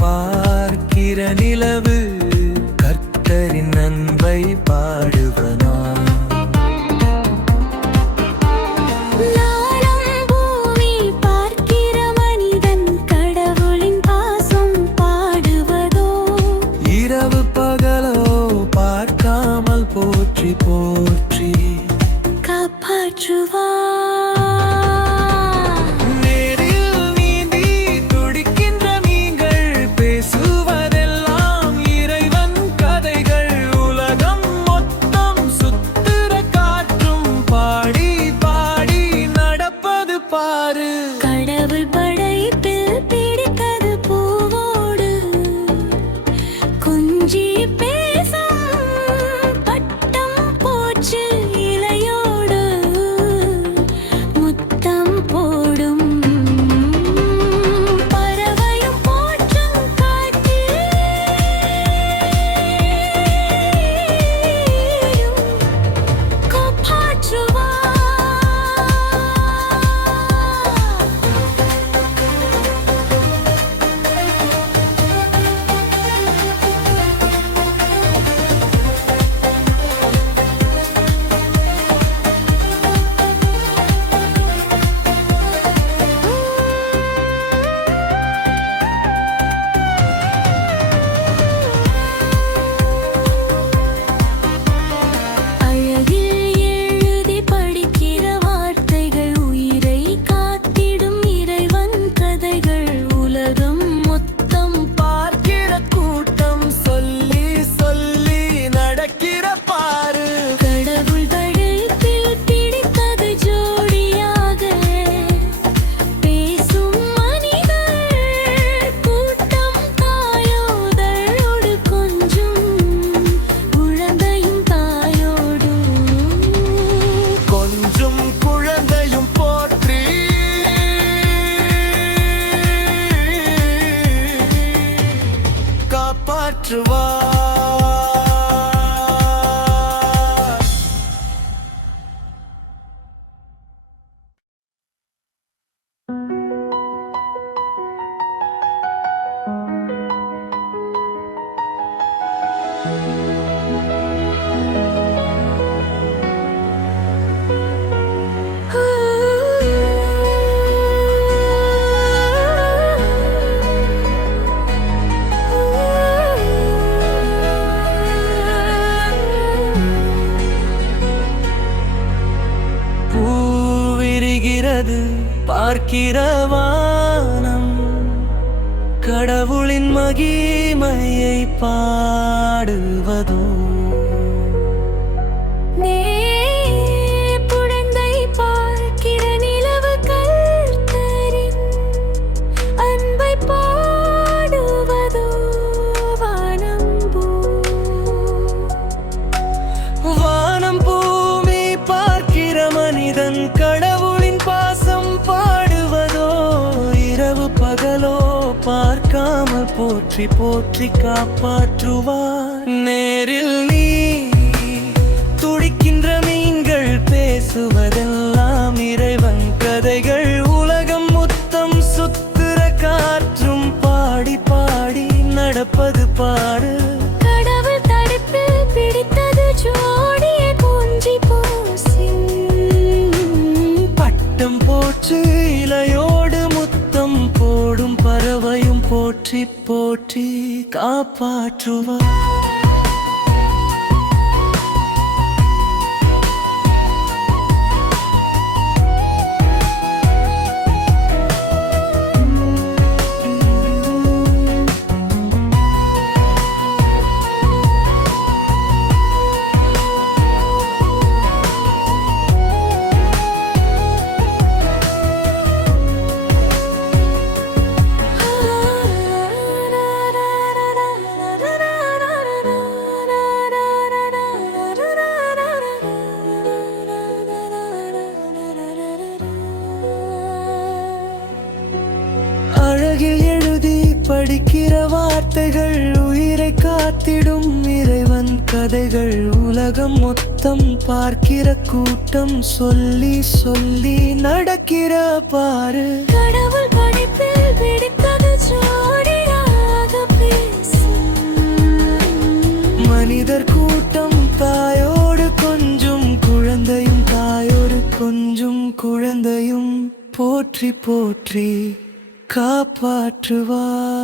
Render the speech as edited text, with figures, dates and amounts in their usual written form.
பார்க்கிற நிலவு கர்த்தரின் அன்பை பாடுவனா? இரவு பகலோ பார்க்காமல் போற்றி போற்றி காப்பாற்றுவார். கடவுள் படைப்பில் பிடித்தது பூவோடு கொஞ்சி பேசும் பட்டம் போச்சு இலையோடு முத்தம் போடும் பறவையும் போற்றும் காட்டில் காப்பாற்றுவார். பார்க்கிற வானம் கடவுளின் மகிமையை பாடுவதோ? புடந்தை பார்க்கிற நிலவு கர்த்தரின் அன்பை பாடுவதோ? வானம் பூமி பார்க்கிற மனிதன் கடவுளின் பாசம் பாடுவதோ? இரவு பகலோ பார்க்காமல் போற்றி போற்றி காப்பாற்றுவார். நேரில் நீ துடிக்கின்ற மீன்கள் பேசுவதெல்லாம் இறைவன் கதைகள். உலகம் முத்தம் சுத்துற காற்றும் பாடி பாடி நடப்பது பாடு. கடவுள் தடுப்பில் பிடித்தது ஜோடிய கொஞ்சி போசி பட்டம் போற்று இலையோடு முத்தம் போடும் பறவையும் போற்றி போற்றி காப்பாற்றுவார். அழகில் எழுதி படிக்கிற வார்த்தைகள் உயிரை காத்திடும் இறைவன் கதைகள். உலகம் மொத்தம் பார்க்கிற கூட்டம் சொல்லி சொல்லி நடக்கிற பாரு. கடவுள் படைப்பில் பிடித்தது ஜோடியாக போற்றி போற்றி காப்பாற்றுவார்.